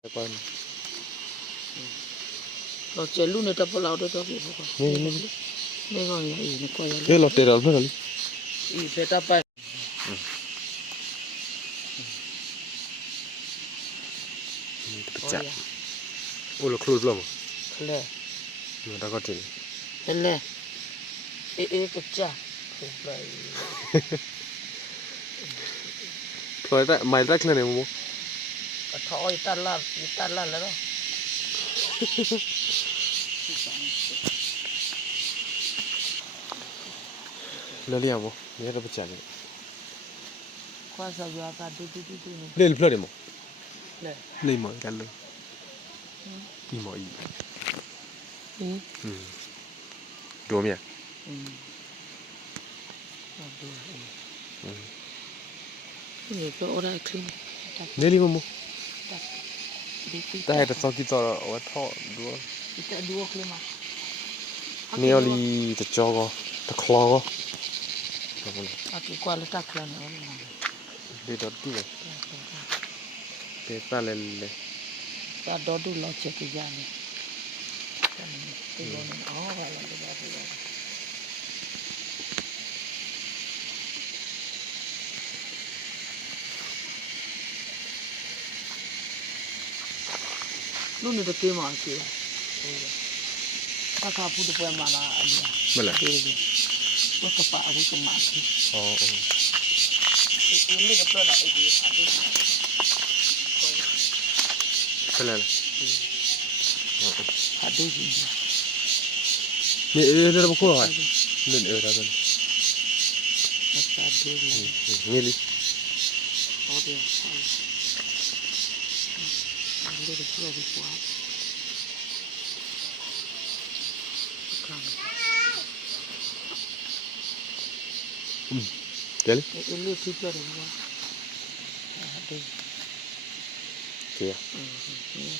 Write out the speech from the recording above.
depan. Lo celu ne tapo la odo to ko. Ne ne. Ne ngon ya ini ko ya. Ke lo teral ne kali. I beta pa. Pecah. Oh, lo kru belum. Kle. Ne ta kote. Kle. E e pecah. Kle. Kle ta mai ta kle ne mo. ho i tarlalli, no? lo mi è bucciato qua si a fatto tutto tu no? lei il floremo? lei lei muoio che allora တိုင်တဆောင်ကြည့်တော့ဝတ်တော့ဒူဒီကဒူအခလမမီယိုလီတချောကတခလောကဘာလဲအတူကွာလတခလနော်လေဒေတော့တူတယ်ပေးပါလေလေသာတော့တူလောက်ချက်ကြရနေတယ်ဒီလိုနော်ဟောပါလေဒီလိုပါ lu nih tuh sih tak tuh pake mana aja mana lu aku ke oh ini ada sih ini ada buku apa ini ini ada apa ini ini ini ini under the floor before blood. I come. Mm. Tell it. It